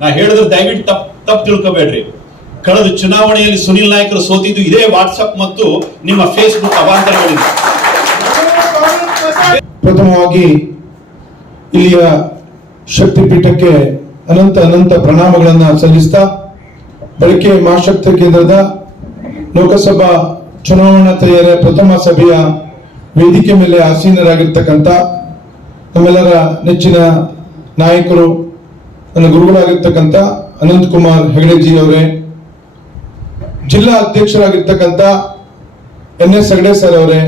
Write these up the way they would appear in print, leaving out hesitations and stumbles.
ನಾ ಹೇಳಿದ್ರೆ ದಯವಿಟ್ಟು ತಪ್ಪು ತಿಳ್ಕೋಬೇಡ್ರಿ. ಕಳೆದ ಚುನಾವಣೆಯಲ್ಲಿ ಸುನಿಲ್ ನಾಯ್ಕರು ಸೋತಿದ್ದು ಇದೇ ವಾಟ್ಸಪ್ ಮತ್ತು ನಿಮ್ಮ ಫೇಸ್ಬುಕ್ ಅವಾಂತರಗಳಿಂದ. ಪ್ರಥಮವಾಗಿ ಇಲ್ಲಿಯ ಶಕ್ತಿಪೀಠಕ್ಕೆ ಅನಂತ ಪ್ರಣಾಮಗಳನ್ನು ಸಲ್ಲಿಸ್ತಾ ಬೆಳಗ್ಗೆ ಮಹಾಶಕ್ತಿ ಕೇಂದ್ರದ ಲೋಕಸಭಾ ಚುನಾವಣಾ ತಯಾರಿಯ ಪ್ರಥಮ ಸಭೆಯ ವೇದಿಕೆ ಮೇಲೆ ಆಸೀನರಾಗಿರ್ತಕ್ಕಂಥ ನಮ್ಮೆಲ್ಲರ ನೆಚ್ಚಿನ ನಾಯಕರು, ನನ್ನ ಗುರುಗಳಾಗಿರ್ತಕ್ಕಂಥ ಅನಂತ್ ಕುಮಾರ್ ಹೆಗಡೆಜಿ ಅವರೇ, ಜಿಲ್ಲಾ ಅಧ್ಯಕ್ಷರಾಗಿರ್ತಕ್ಕಂಥ NS ಹೆಗಡೆ ಸರ್ ಅವರೇ,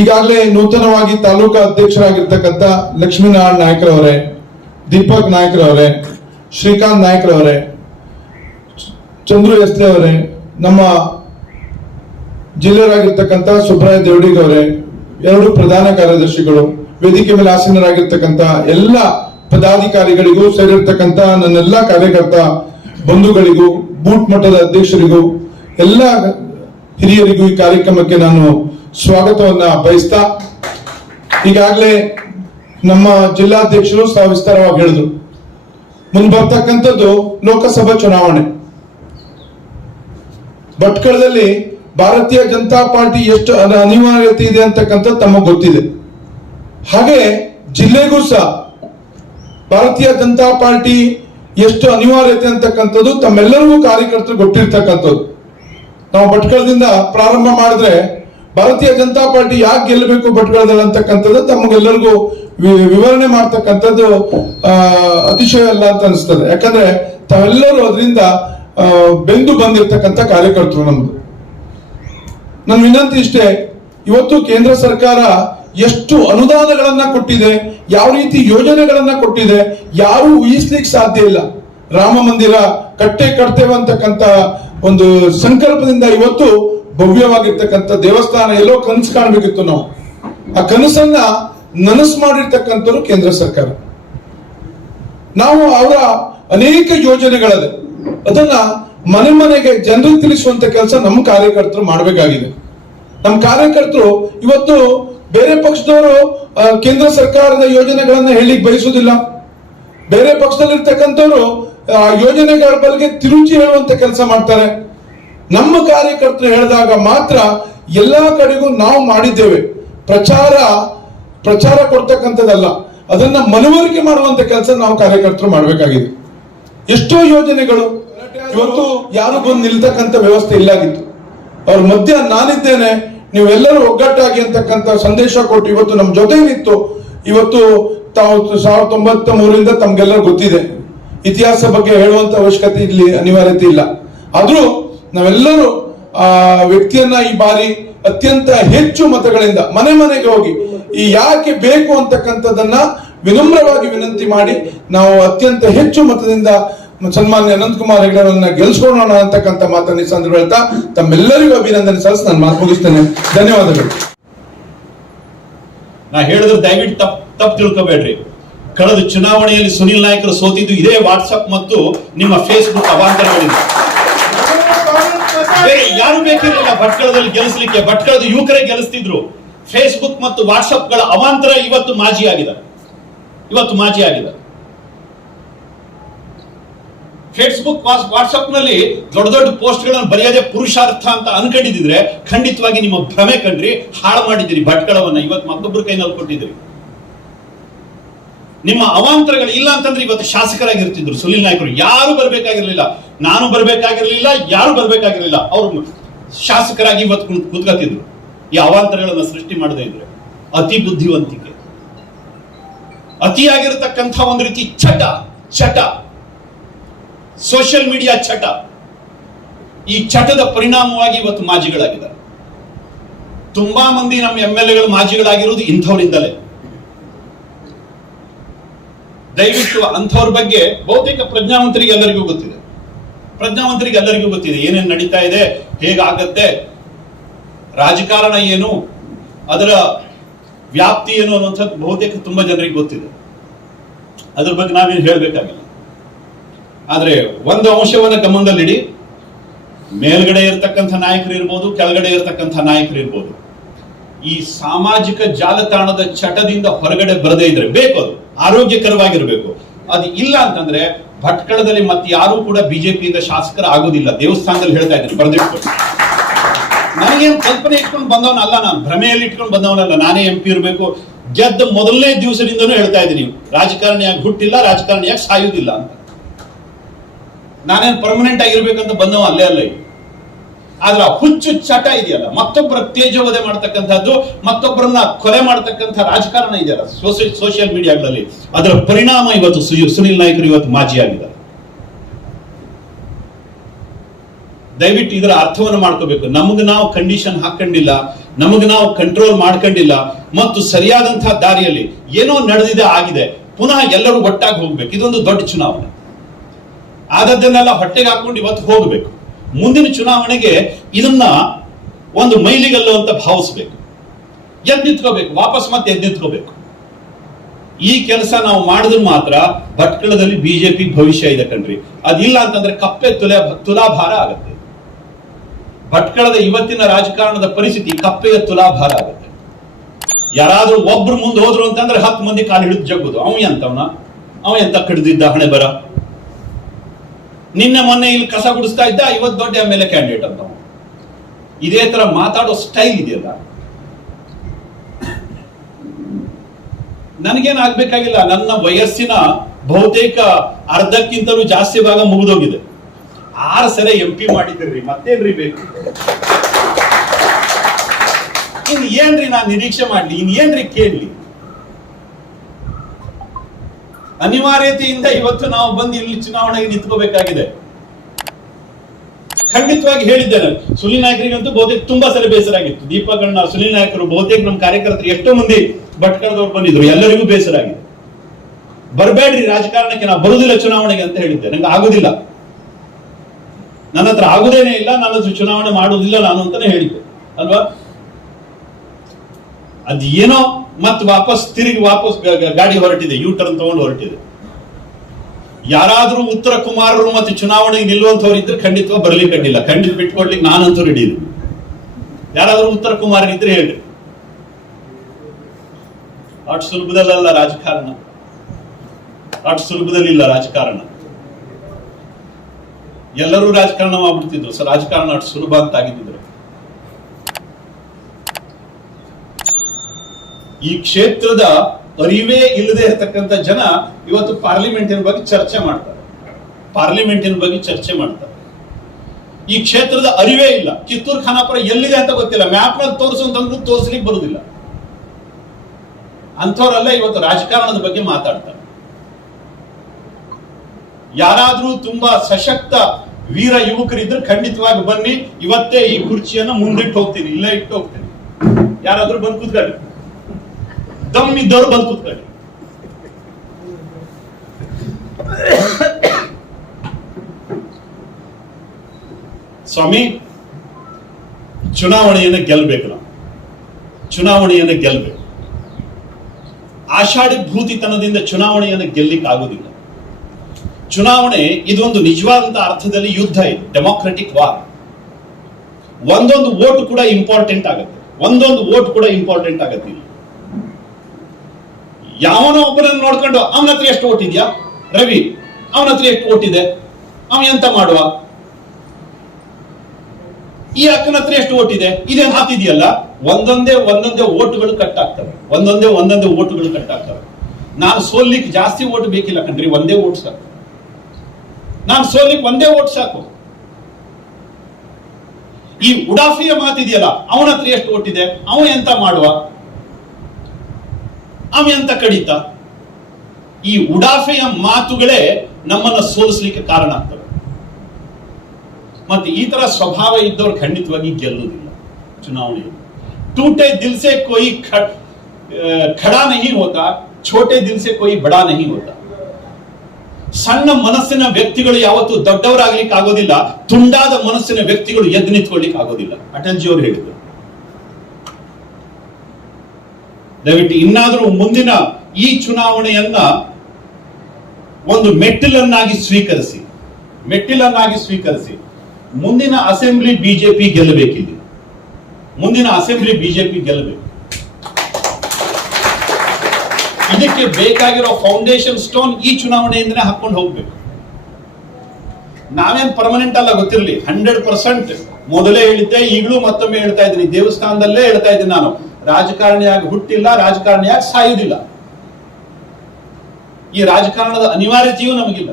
ಈಗಾಗಲೇ ನೂತನವಾಗಿ ತಾಲೂಕಾ ಅಧ್ಯಕ್ಷರಾಗಿರ್ತಕ್ಕಂಥ ಲಕ್ಷ್ಮೀನಾರಾಯಣ ನಾಯ್ಕರವರೇ, ದೀಪಕ್ ನಾಯ್ಕರವರೇ, ಶ್ರೀಕಾಂತ್ ನಾಯ್ಕರವರೇ, ಚಂದ್ರು ಎಸ್ಲೆ ಅವರೇ, ನಮ್ಮ ಜಿಲ್ಲೆಯರಾಗಿರ್ತಕ್ಕಂಥ ಸುಬ್ರಾಯ ದೇವಡಿಗ ಅವರೇ, ಎರಡು ಪ್ರಧಾನ ಕಾರ್ಯದರ್ಶಿಗಳು, ವೇದಿಕೆ ಮೇಲೆ ಆಸೀನರಾಗಿರ್ತಕ್ಕಂಥ ಎಲ್ಲ ಪದಾಧಿಕಾರಿಗಳಿಗೂ ಸೇರಿರ್ತಕ್ಕಂಥ ನನ್ನೆಲ್ಲ ಕಾರ್ಯಕರ್ತ ಬಂಧುಗಳಿಗೂ, ಬೂತ್ ಮಟ್ಟದ ಅಧ್ಯಕ್ಷರಿಗೂ, ಎಲ್ಲ ಹಿರಿಯರಿಗೂ ಈ ಕಾರ್ಯಕ್ರಮಕ್ಕೆ ನಾನು ಸ್ವಾಗತವನ್ನ ಬಯಸ್ತಾ, ಈಗಾಗಲೇ ನಮ್ಮ ಜಿಲ್ಲಾಧ್ಯಕ್ಷರು ವಿಸ್ತಾರವಾಗಿ ಹೇಳಿದ್ರು, ಮುಂದೆ ಬರ್ತಕ್ಕಂಥದ್ದು ಲೋಕಸಭಾ ಚುನಾವಣೆ. ಭಟ್ಕಳದಲ್ಲಿ ಭಾರತೀಯ ಜನತಾ ಪಾರ್ಟಿ ಎಷ್ಟು ಅನಿವಾರ್ಯತೆ ಇದೆ ಅಂತಕ್ಕಂಥದ್ದು ತಮಗೆ ಗೊತ್ತಿದೆ. ಹಾಗೆ ಜಿಲ್ಲೆಗೂ ಸಹ ಭಾರತೀಯ ಜನತಾ ಪಾರ್ಟಿ ಎಷ್ಟು ಅನಿವಾರ್ಯತೆ ಅಂತಕ್ಕಂಥದ್ದು ತಮ್ಮೆಲ್ಲರಿಗೂ ಕಾರ್ಯಕರ್ತರು ಗೊತ್ತಿರ್ತಕ್ಕಂಥದ್ದು. ನಾವು ಭಟ್ಕಳದಿಂದ ಪ್ರಾರಂಭ ಮಾಡಿದ್ರೆ ಭಾರತೀಯ ಜನತಾ ಪಾರ್ಟಿ ಯಾಕೆ ಗೆಲ್ಲಬೇಕು ಭಟ್ಕಳದಲ್ಲಿ ಅಂತಕ್ಕಂಥದ್ದು ತಮಗೆಲ್ಲರಿಗೂ ವಿವರಣೆ ಮಾಡ್ತಕ್ಕಂಥದ್ದು ಅತಿಶಯ ಅಲ್ಲ ಅಂತ ಅನಿಸ್ತದೆ. ಯಾಕಂದ್ರೆ ತಾವೆಲ್ಲರೂ ಅದರಿಂದ ಬೆಂದು ಬಂದಿರ್ತಕ್ಕಂಥ ಕಾರ್ಯಕರ್ತರು ನಮ್ದು. ನನ್ನ ವಿನಂತಿ ಇಷ್ಟೇ, ಇವತ್ತು ಕೇಂದ್ರ ಸರ್ಕಾರ ಎಷ್ಟು ಅನುದಾನಗಳನ್ನ ಕೊಟ್ಟಿದೆ, ಯಾವ ರೀತಿ ಯೋಜನೆಗಳನ್ನ ಕೊಟ್ಟಿದೆ, ಯಾರು ಊಹಿಸ್ಲಿಕ್ಕೆ ಸಾಧ್ಯ ಇಲ್ಲ. ರಾಮ ಮಂದಿರ ಕಟ್ತೇವೆ ಅಂತಕ್ಕಂಥ ಒಂದು ಸಂಕಲ್ಪದಿಂದ ಇವತ್ತು ಭವ್ಯವಾಗಿರ್ತಕ್ಕಂಥ ದೇವಸ್ಥಾನ ಎಲ್ಲೋ ಕನಸು ಕಾಣಬೇಕಿತ್ತು ನಾವು. ಆ ಕನಸನ್ನ ನನಸು ಮಾಡಿರ್ತಕ್ಕಂಥವ್ರು ಕೇಂದ್ರ ಸರ್ಕಾರ. ನಾವು ಅವರ ಅನೇಕ ಯೋಜನೆಗಳಿದೆ, ಅದನ್ನ ಮನೆ ಮನೆಗೆ ಜನರಿಗೆ ತಿಳಿಸುವಂತ ಕೆಲಸ ನಮ್ಮ ಕಾರ್ಯಕರ್ತರು ಮಾಡಬೇಕಾಗಿದೆ. ನಮ್ಮ ಕಾರ್ಯಕರ್ತರು ಇವತ್ತು ಬೇರೆ ಪಕ್ಷದವರು ಕೇಂದ್ರ ಸರ್ಕಾರದ ಯೋಜನೆಗಳನ್ನ ಹೇಳಿಕ್ ಬಯಸುವುದಿಲ್ಲ. ಬೇರೆ ಪಕ್ಷದಲ್ಲಿರ್ತಕ್ಕಂಥವ್ರು ಯೋಜನೆಗಳ ಬಗ್ಗೆ ತಿರುಚಿ ಹೇಳುವಂತ ಕೆಲಸ ಮಾಡ್ತಾರೆ. ನಮ್ಮ ಕಾರ್ಯಕರ್ತರು ಹೇಳಿದಾಗ ಮಾತ್ರ ಎಲ್ಲಾ ಕಡೆಗೂ ನಾವು ಮಾಡಿದ್ದೇವೆ. ಪ್ರಚಾರ ಕೊಡ್ತಕ್ಕಂಥದ್ದಲ್ಲ, ಅದನ್ನ ಮನವರಿಕೆ ಮಾಡುವಂತ ಕೆಲಸ ನಾವು ಕಾರ್ಯಕರ್ತರು ಮಾಡಬೇಕಾಗಿದೆ. ಎಷ್ಟೋ ಯೋಜನೆಗಳು ಇವತ್ತು ಯಾರು ಬಂದು ನಿಲ್ತಕ್ಕಂಥ ವ್ಯವಸ್ಥೆ ಇಲ್ಲಾಗಿತ್ತು. ಅವ್ರ ಮಧ್ಯ ನಾನಿದ್ದೇನೆ, ನೀವೆಲ್ಲರೂ ಒಗ್ಗಟ್ಟಾಗಿ ಅಂತಕ್ಕಂಥ ಸಂದೇಶ ಕೊಟ್ಟು ಇವತ್ತು ನಮ್ಮ ಜೊತೆ ನಿಂತು ಇವತ್ತು ತಾವು 1993 ತಮ್ಗೆಲ್ಲರೂ ಗೊತ್ತಿದೆ. ಇತಿಹಾಸ ಬಗ್ಗೆ ಹೇಳುವಂತ ಅವಶ್ಯಕತೆ ಇಲ್ಲಿ ಅನಿವಾರ್ಯತೆ ಇಲ್ಲ. ಆದ್ರೂ ನಾವೆಲ್ಲರೂ ಆ ವ್ಯಕ್ತಿಯನ್ನ ಈ ಬಾರಿ ಅತ್ಯಂತ ಹೆಚ್ಚು ಮತಗಳಿಂದ ಮನೆ ಮನೆಗೆ ಹೋಗಿ ಈ ಯಾಕೆ ಬೇಕು ಅಂತಕ್ಕಂಥದ್ದನ್ನ ವಿನಮ್ರವಾಗಿ ವಿನಂತಿ ಮಾಡಿ ನಾವು ಅತ್ಯಂತ ಹೆಚ್ಚು ಮತದಿಂದ ಸನ್ಮಾನ್ಯ ಅನಂತ್ ಕುಮಾರ್ ಹೆಗಡೆ ಅವರನ್ನ ಗೆಲ್ಸ್ಕೊಳ್ಳೋಣ ಅಂತಕ್ಕಂಥ ಮಾತನ್ನ ಈ ಸಂದರ್ಭ ಹೇಳ್ತಾ ತಮ್ಮೆಲ್ಲರಿಗೂ ಅಭಿನಂದನೆ ಸಲ್ಲಿಸಿ ನಾನು ಮಾತು ಮುಗಿಸ್ತೇನೆ. ಧನ್ಯವಾದಗಳು. ನಾ ಹೇಳಿದ್ರೆ ದಯವಿಟ್ಟು ತಪ್ಪು ತಿಳ್ಕೋಬೇಡ್ರಿ. ಕಳೆದ ಚುನಾವಣೆಯಲ್ಲಿ ಸುನಿಲ್ ನಾಯ್ಕರು ಸೋತಿದ್ದು ಇದೇ ವಾಟ್ಸಪ್ ಮತ್ತು ನಿಮ್ಮ ಫೇಸ್ಬುಕ್ ಅವಾಂತರಗಳಿಂದ. ಬೇರೆ ಯಾರು ಬೇಕಿರಲಿಲ್ಲ ಭಟ್ಕಳದಲ್ಲಿ ಗೆಲ್ಲಿಸಲಿಕ್ಕೆ. ಭಟ್ಕಳದ ಯುವಕರೇ ಗೆಲ್ಲಿಸ್ತಿದ್ರು. ಫೇಸ್ಬುಕ್ ಮತ್ತು ವಾಟ್ಸಪ್ ಗಳ ಅವಾಂತರ ಇವತ್ತು ಮಾಜಿ ಆಗಿದೆ. ಫೇಸ್ಬುಕ್ ವಾಟ್ಸಪ್ ನಲ್ಲಿ ದೊಡ್ಡ ಪೋಸ್ಟ್ ಗಳನ್ನು ಬರೆಯದೆ ಪುರುಷಾರ್ಥ ಅಂತ ಅನ್ಕೊಂಡಿದ್ರೆ ಖಂಡಿತವಾಗಿ ನಿಮ್ಮ ಭ್ರಮೆ ಕಂಡ್ರಿ, ಹಾಳು ಮಾಡಿದಿರಿ ಭಟ್ಕಳವನ್ನ. ಇವತ್ತು ಮತ್ತೊಬ್ಬರ ಕೈನಲ್ಲಿ ಕೊಟ್ಟಿದ್ರಿ. ನಿಮ್ಮ ಅವಾಂತರಗಳು ಇಲ್ಲ ಅಂತಂದ್ರೆ ಇವತ್ತು ಶಾಸಕರಾಗಿರ್ತಿದ್ರು ಸುನಿಲ್ ನಾಯ್ಕರು. ಯಾರು ಬರ್ಬೇಕಾಗಿರ್ಲಿಲ್ಲ, ನಾನು ಬರ್ಬೇಕಾಗಿರ್ಲಿಲ್ಲ, ಯಾರು ಬರ್ಬೇಕಾಗಿರ್ಲಿಲ್ಲ. ಅವರು ಶಾಸಕರಾಗಿ ಇವತ್ತು ಕುತ್ಕತ್ತಿದ್ರು. ಈ ಅವಾಂತರಗಳನ್ನ ಸೃಷ್ಟಿ ಮಾಡದೇ ಇದ್ರೆ ಅತಿ ಬುದ್ಧಿವಂತಿಕೆ, ಅತಿಯಾಗಿರತಕ್ಕಂಥ ಒಂದು ರೀತಿ ಚಟ, ಸೋಷಿಯಲ್ ಮೀಡಿಯಾ ಚಟ. ಈ ಚಟದ ಪರಿಣಾಮವಾಗಿ ಇವತ್ತು ಮಾಜಿಗಳಾಗಿದ್ದಾರೆ. ತುಂಬಾ ಮಂದಿ ನಮ್ಮ MLAಗಳು ಮಾಜಿಗಳಾಗಿರುವುದು ಇಂಥವರಿಂದಲೇ. ದಯವಿಟ್ಟು ಅಂಥವ್ರ ಬಗ್ಗೆ ಬಹುತೇಕ ಪ್ರಜ್ಞಾವಂತರಿಗೆ ಎಲ್ಲರಿಗೂ ಗೊತ್ತಿದೆ ಏನೇನು ನಡೀತಾ ಇದೆ, ಹೇಗಾಗತ್ತೆ, ರಾಜಕಾರಣ ಏನು, ಅದರ ವ್ಯಾಪ್ತಿ ಏನು ಅನ್ನುವಂಥದ್ದು ಬಹುತೇಕ ತುಂಬಾ ಜನರಿಗೆ ಗೊತ್ತಿದೆ. ಅದ್ರ ಬಗ್ಗೆ ನಾವೇನು ಹೇಳಬೇಕಾಗಿಲ್ಲ. ಆದ್ರೆ ಒಂದು ಅಂಶವನ್ನ ಗಮನದಲ್ಲಿಡಿ. ಮೇಲ್ಗಡೆ ಇರತಕ್ಕಂಥ ನಾಯಕರು ಇರ್ಬೋದು, ಕೆಳಗಡೆ ಇರತಕ್ಕಂಥ ನಾಯಕರು ಇರ್ಬೋದು, ಈ ಸಾಮಾಜಿಕ ಜಾಲತಾಣದ ಚಟದಿಂದ ಹೊರಗಡೆ ಬರದೇ ಇದ್ರೆ ಬೇಕು, ಅದು ಆರೋಗ್ಯಕರವಾಗಿರ್ಬೇಕು. ಅದು ಇಲ್ಲ ಅಂತಂದ್ರೆ ಭಟ್ಕಳದಲ್ಲಿ ಮತ್ತೆ ಯಾರು ಕೂಡ ಬಿಜೆಪಿಯಿಂದ ಶಾಸಕರ ಆಗೋದಿಲ್ಲ. ದೇವಸ್ಥಾನದಲ್ಲಿ ಹೇಳ್ತಾ ಇದ್ದೀನಿ, ಬರೆದಿಟ್ಕೊಂಡು. ನನಗೇನು ಕಲ್ಪನೆ ಇಟ್ಕೊಂಡು ಬಂದವನಲ್ಲ, ನಾನು ಭ್ರಮೆಯಲ್ಲಿ ಇಟ್ಕೊಂಡು ಬಂದವನಲ್ಲ. ನಾನೇ MP ಇರಬೇಕು. ಗೆದ್ದ ಮೊದಲನೇ ದಿವಸದಿಂದನೂ ಹೇಳ್ತಾ ಇದ್ದೀನಿ, ರಾಜಕಾರಣಿಯಾಗಿ ಹುಟ್ಟಿಲ್ಲ, ರಾಜಕಾರಣಿಯಾಗಿ ಸಾಯುವುದಿಲ್ಲ ಅಂತ. ನಾನೇನು ಪರ್ಮನೆಂಟ್ ಆಗಿರ್ಬೇಕಂತ ಬಂದವ ಅಲ್ಲೇ ಅಲ್ಲ. ಆದ್ರೆ ಹುಚ್ಚು ಚಟ ಇದೆಯಲ್ಲ, ಮತ್ತೊಬ್ಬರ ತೇಜೋವಧೆ ಮಾಡ್ತಕ್ಕಂಥದ್ದು, ಮತ್ತೊಬ್ಬರನ್ನ ಕೊಲೆ ಮಾಡ್ತಕ್ಕಂಥ ರಾಜಕಾರಣ ಇದೆಯಲ್ಲ ಸೋಷಿಯಲ್ ಮೀಡಿಯಾಗಳಲ್ಲಿ, ಅದರ ಪರಿಣಾಮ ಇವತ್ತು ಸುನಿಲ್ ನಾಯ್ಕರು ಇವತ್ತು ಮಾಜಿ ಆಗಿದ್ದಾರೆ. ದಯವಿಟ್ಟು ಇದರ ಅರ್ಥವನ್ನು ಮಾಡ್ಕೋಬೇಕು. ನಮಗೆ ನಾವು ಕಂಡೀಷನ್ ಹಾಕೊಂಡಿಲ್ಲ, ನಮಗೆ ನಾವು ಕಂಟ್ರೋಲ್ ಮಾಡ್ಕೊಂಡಿಲ್ಲ, ಮತ್ತು ಸರಿಯಾದಂತಹ ದಾರಿಯಲ್ಲಿ ಏನೋ ನಡೆದಿದೆ ಆಗಿದೆ, ಪುನಃ ಎಲ್ಲರೂ ಒಟ್ಟಾಗಿ ಹೋಗ್ಬೇಕು. ಇದೊಂದು ದೊಡ್ಡ ಚುನಾವಣೆ. ಆದದ್ದನ್ನೆಲ್ಲ ಹೊಟ್ಟೆಗೆ ಹಾಕೊಂಡು ಇವತ್ತು ಹೋಗಬೇಕು. ಮುಂದಿನ ಚುನಾವಣೆಗೆ ಇದನ್ನ ಒಂದು ಮೈಲಿಗಲ್ಲು ಅಂತ ಭಾವಿಸ್ಬೇಕು. ಎದ್ದು ನಿಂತ್ಕೋಬೇಕು, ವಾಪಸ್ ಮತ್ತೆ ಎದ್ದು ನಿಂತ್ಕೋಬೇಕು. ಈ ಕೆಲಸ ನಾವು ಮಾಡಿದ್ರೆ ಮಾತ್ರ ಭಟ್ಕಳದಲ್ಲಿ ಬಿಜೆಪಿ ಭವಿಷ್ಯ ಇದೆ ಕಣ್ರಿ. ಅದಿಲ್ಲ ಅಂತಂದ್ರೆ ಕಪ್ಪೆ ತುಲಾಭಾರ ಆಗತ್ತೆ. ಭಟ್ಕಳದ ಇವತ್ತಿನ ರಾಜಕಾರಣದ ಪರಿಸ್ಥಿತಿ ಕಪ್ಪೆಯ ತುಲಾಭಾರ ಆಗುತ್ತೆ. ಯಾರಾದ್ರೂ ಒಬ್ರು ಮುಂದೆ ಹೋದ್ರು ಅಂತಂದ್ರೆ 10 ಮಂದಿ ಕಾಲು ಹಿಡಿದು ಜಗ್ಗುದು. ಅವ ಎಂತ ಕಡಿದಿದ್ದ ಹಣೆ ಬರ. ನಿನ್ನೆ ಮೊನ್ನೆ ಇಲ್ಲಿ ಕಸ ಗುಡಿಸ್ತಾ ಇದ್ದ, ಇವತ್ತು ದೊಡ್ಡ MLA ಕ್ಯಾಂಡಿಡೇಟ್ ಅಂತ. ಇದೇ ತರ ಮಾತಾಡೋ ಸ್ಟೈಲ್ ಇದೆಯಲ್ಲ, ನನಗೇನಾಗ್ಬೇಕಾಗಿಲ್ಲ. ನನ್ನ ವಯಸ್ಸಿನ ಬಹುತೇಕ ಅರ್ಧಕ್ಕಿಂತಲೂ ಜಾಸ್ತಿ ಭಾಗ ಮುಗಿದೋಗಿದೆ. 6 ಸರಿ MP ಮಾಡಿದ್ರಿ, ಮತ್ತೇನ್ರಿ ಬೇಕು? ಇನ್ ಏನ್ರಿ ನಾನು ನಿರೀಕ್ಷೆ ಮಾಡ್ಲಿ? ಇನ್ ಏನ್ರಿ ಕೇಳಲಿ? ಅನಿವಾರ್ಯತೆಯಿಂದ ಇವತ್ತು ನಾವು ಬಂದು ಇಲ್ಲಿ ಚುನಾವಣೆಗೆ ನಿಂತ್ಕೋಬೇಕಾಗಿದೆ. ಖಂಡಿತವಾಗಿ ಹೇಳಿದ್ದೇನೆ, ಸುನಿಲ್ ನಾಯ್ಕರಿಗಂತೂ ಬಹುತೇಕ ತುಂಬಾ ಸರಿ ಬೇಸರ ಆಗಿತ್ತು. ದೀಪಗಣ್ಣ, ಸುನಿಲ್ ನಾಯ್ಕರು, ಬಹುತೇಕ ನಮ್ಮ ಕಾರ್ಯಕರ್ತರು ಎಷ್ಟೋ ಮಂದಿ ಭಟ್ಕಳದವ್ರು ಬಂದಿದ್ರು, ಎಲ್ಲರಿಗೂ ಬೇಸರ ಆಗಿದೆ. ಬರಬೇಡ್ರಿ ರಾಜಕಾರಣಕ್ಕೆ, ನಾವು ಬರುದಿಲ್ಲ ಚುನಾವಣೆಗೆ ಅಂತ ಹೇಳಿದ್ದೆ. ನಂಗೆ ಆಗುದಿಲ್ಲ, ನನ್ನ ಹತ್ರ ಆಗುದೇನೆ ಇಲ್ಲ, ನನ್ನ ಹತ್ರ ಚುನಾವಣೆ ಮಾಡುವುದಿಲ್ಲ ನಾನು ಅಂತಾನೆ ಹೇಳಿದ್ದೆ ಅಲ್ವಾ? ಅದ್ ಏನೋ ಮತ್ತೆ ವಾಪಸ್ ಗಾಡಿ ಹೊರಟಿದೆ, U-turn ತಗೊಂಡು ಹೊರಟಿದೆ. ಯಾರಾದ್ರೂ ಉತ್ತರ ಕುಮಾರರು ಮತ್ತೆ ಚುನಾವಣೆಗೆ ನಿಲ್ಲುವಂತವ್ರು ಇದ್ರೆ ಖಂಡಿತವಾಗಿ ಬರ್ಲಿಕ್ಕೆ ಕಂಡಿಲ್ಲ. ಖಂಡಿತ ಬಿಟ್ಕೊಡ್ಲಿಕ್ಕೆ ನಾನಂತೂ ರೆಡಿ ಇದೆ. ಯಾರಾದ್ರೂ ಉತ್ತರ ಕುಮಾರರಿದ್ರೆ ಹೇಳ್ರಿ. ಅಷ್ಟು ಸುಲಭದಲ್ಲ ರಾಜಕಾರಣ, ಅಷ್ಟು ಸುಲಭದಲ್ಲಿಲ್ಲ ರಾಜಕಾರಣ. ಎಲ್ಲರೂ ರಾಜಕಾರಣ ಮಾಡ್ಬಿಡ್ತಿದ್ರು. ರಾಜಕಾರಣ ಅಷ್ಟು ಸುಲಭ ಅಂತ ಆಗಿದ್ದಿದ್ರು. ಈ ಕ್ಷೇತ್ರದ ಅರಿವೇ ಇಲ್ಲದೆ ಇರತಕ್ಕಂಥ ಜನ ಇವತ್ತು ಪಾರ್ಲಿಮೆಂಟಿನ ಬಗ್ಗೆ ಚರ್ಚೆ ಮಾಡ್ತಾರೆ. ಈ ಕ್ಷೇತ್ರದ ಅರಿವೇ ಇಲ್ಲ. ಕಿತ್ತೂರು ಖಾನಾಪುರ ಎಲ್ಲಿದೆ ಅಂತ ಗೊತ್ತಿಲ್ಲ. ಮ್ಯಾಪ್ ನಲ್ಲಿ ತೋರಿಸು ಅಂತಂದ್ರೂ ತೋರಿಸ್ಲಿಕ್ಕೆ ಬರುದಿಲ್ಲ. ಅಂಥವರೆಲ್ಲ ಇವತ್ತು ರಾಜಕಾರಣದ ಬಗ್ಗೆ ಮಾತಾಡ್ತಾರೆ. ಯಾರಾದ್ರೂ ತುಂಬಾ ಸಶಕ್ತ ವೀರ ಯುವಕರಿದ್ರೆ ಖಂಡಿತವಾಗಿ ಬನ್ನಿ. ಇವತ್ತೇ ಈ ಕುರ್ಚಿಯನ್ನು ಮುಂದಿಟ್ಟು ಹೋಗ್ತೀನಿ, ಇಲ್ಲೇ ಇಟ್ಟು ಹೋಗ್ತೀನಿ. ಯಾರಾದ್ರೂ ಬಂದು ಕೂತ್ಕೊಳ್ಳಿ, ದಮ್ ಇದ್ದವರು ಬಂದು ಕೂತ್ಕೊಳ್ಳಿ. ಸ್ವಾಮಿ, ಚುನಾವಣೆಯನ್ನು ಗೆಲ್ಲಬೇಕು. ನಾವು ಚುನಾವಣೆಯನ್ನು ಗೆಲ್ಲಬೇಕು. ಆಷಾಢಭೂತಿತನದಿಂದ ಚುನಾವಣೆಯನ್ನು ಗೆಲ್ಲಿಕ್ಕೆ ಆಗುದಿಲ್ಲ. ಚುನಾವಣೆ ಇದೊಂದು ನಿಜವಾದಂತ ಅರ್ಥದಲ್ಲಿ ಯುದ್ಧ ಇದೆ, ಡೆಮೋಕ್ರೆಟಿಕ್ ವಾರ್. ಒಂದೊಂದು ವೋಟ್ ಕೂಡ ಇಂಪಾರ್ಟೆಂಟ್ ಆಗುತ್ತೆ. ಯಾವನೋ ಒಬ್ಬರನ್ನು ನೋಡ್ಕೊಂಡು ಅವನ ಹತ್ರ ಎಷ್ಟು ಓಟ್ ಇದೆಯಾ, ರವಿ ಅವನ ಹತ್ರ ಎಷ್ಟು ಓಟ್ ಇದೆ, ಅವ ಎಂತ ಮಾಡುವ, ಈ ಅಕ್ಕನ ಹತ್ರ ಎಷ್ಟು ಓಟ್ ಇದೆ, ಇದೇ ಮಾತಿದೆಯಲ್ಲ. ಒಂದೊಂದೇ ಓಟುಗಳು ಕಟ್ ಆಗ್ತವೆ. ಒಂದೊಂದೇ ಓಟುಗಳು ಕಟ್ ಆಗ್ತವೆ. ನಾನು ಸೋಲಿಕ್ಕೆ ಜಾಸ್ತಿ ಓಟ್ ಬೇಕಿಲ್ಲ ಕಣ್ರಿ, ಒಂದೇ ಓಟ್ ಸಾಕು. ನಾನು ಸೋಲಿಕ್ಕೆ ಒಂದೇ ಓಟ್ ಸಾಕು. ಈ ಉಡಾಫಿಯ ಮಾತಿದೆಯಲ್ಲ, ಅವನ ಹತ್ರ ಎಷ್ಟು ಓಟ್ ಇದೆ, ಅವ ಎಂತ ಮಾಡುವ, ಅವ ಎಂತ ಕಡಿತ. ಈ ಉಡಾಫೆಯ ಮಾತುಗಳೇ ನಮ್ಮನ್ನ ಸೋಲಿಸ್ಲಿಕ್ಕೆ ಕಾರಣ ಆಗ್ತವೆ. ಮತ್ತೆ ಈ ತರ ಸ್ವಭಾವ ಇದ್ದವರು ಖಂಡಿತವಾಗಿ ಗೆಲ್ಲುವುದಿಲ್ಲ ಚುನಾವಣೆ. ಟೂಟೆ ದಿಲ್ ಸೆ ಕೋಯಿ ಖಡಾ ನಹಿ ಹೋತಾ, ಛೋಟೆ ದಿಲ್ ಸೆ ಕೋಯಿ ಬಡಾ ನಹಿ ಹೋತಾ. ಸಣ್ಣ ಮನಸ್ಸಿನ ವ್ಯಕ್ತಿಗಳು ಯಾವತ್ತೂ ದೊಡ್ಡವರಾಗ್ಲಿಕ್ಕೆ ಆಗೋದಿಲ್ಲ, ತುಂಡಾದ ಮನಸ್ಸಿನ ವ್ಯಕ್ತಿಗಳು ಎದ್ದು ನಿಂತ್ಕೊಳ್ಳಿಕ್ಕೆ ಆಗೋದಿಲ್ಲ. ಅಟಲ್ಜಿ ಅವರು ಹೇಳಿದ್ರು. ದಯವಿಟ್ಟು ಇನ್ನಾದರೂ ಮುಂದಿನ ಈ ಚುನಾವಣೆಯನ್ನ ಒಂದು ಮೆಟ್ಟಿಲನ್ನಾಗಿ ಸ್ವೀಕರಿಸಿ ಮುಂದಿನ ಅಸೆಂಬ್ಲಿ ಬಿಜೆಪಿ ಗೆಲ್ಲಬೇಕಿದೆ. ಇದಕ್ಕೆ ಬೇಕಾಗಿರೋ ಫೌಂಡೇಶನ್ ಸ್ಟೋನ್ ಈ ಚುನಾವಣೆಯಿಂದನೇ ಹಾಕೊಂಡು ಹೋಗ್ಬೇಕು. ನಾವೇನ್ ಪರ್ಮನೆಂಟ್ ಅಲ್ಲ, ಗೊತ್ತಿರಲಿ. 100% ಮೊದಲೇ ಹೇಳಿದ್ದೆ, ಈಗಲೂ ಮತ್ತೊಮ್ಮೆ ಹೇಳ್ತಾ ಇದ್ದೀನಿ, ದೇವಸ್ಥಾನದಲ್ಲೇ ಹೇಳ್ತಾ ಇದ್ದೀನಿ ನಾನು, ರಾಜಕಾರಣಿಯಾಗಿ ಹುಟ್ಟಿಲ್ಲ, ರಾಜಕಾರಣಿಯಾಗಿ ಸಾಯುವುದಿಲ್ಲ. ಈ ರಾಜಕಾರಣದ ಅನಿವಾರ್ಯತೆಯೂ ನಮಗಿಲ್ಲ.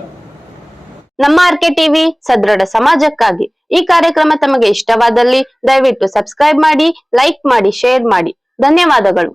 ನಮ್ಮ ಆರ್ಕೆ ಟಿವಿ ಸದೃಢ ಸಮಾಜಕ್ಕಾಗಿ. ಈ ಕಾರ್ಯಕ್ರಮ ತಮಗೆ ಇಷ್ಟವಾದಲ್ಲಿ ದಯವಿಟ್ಟು ಸಬ್ಸ್ಕ್ರೈಬ್ ಮಾಡಿ, ಲೈಕ್ ಮಾಡಿ, ಶೇರ್ ಮಾಡಿ. ಧನ್ಯವಾದಗಳು.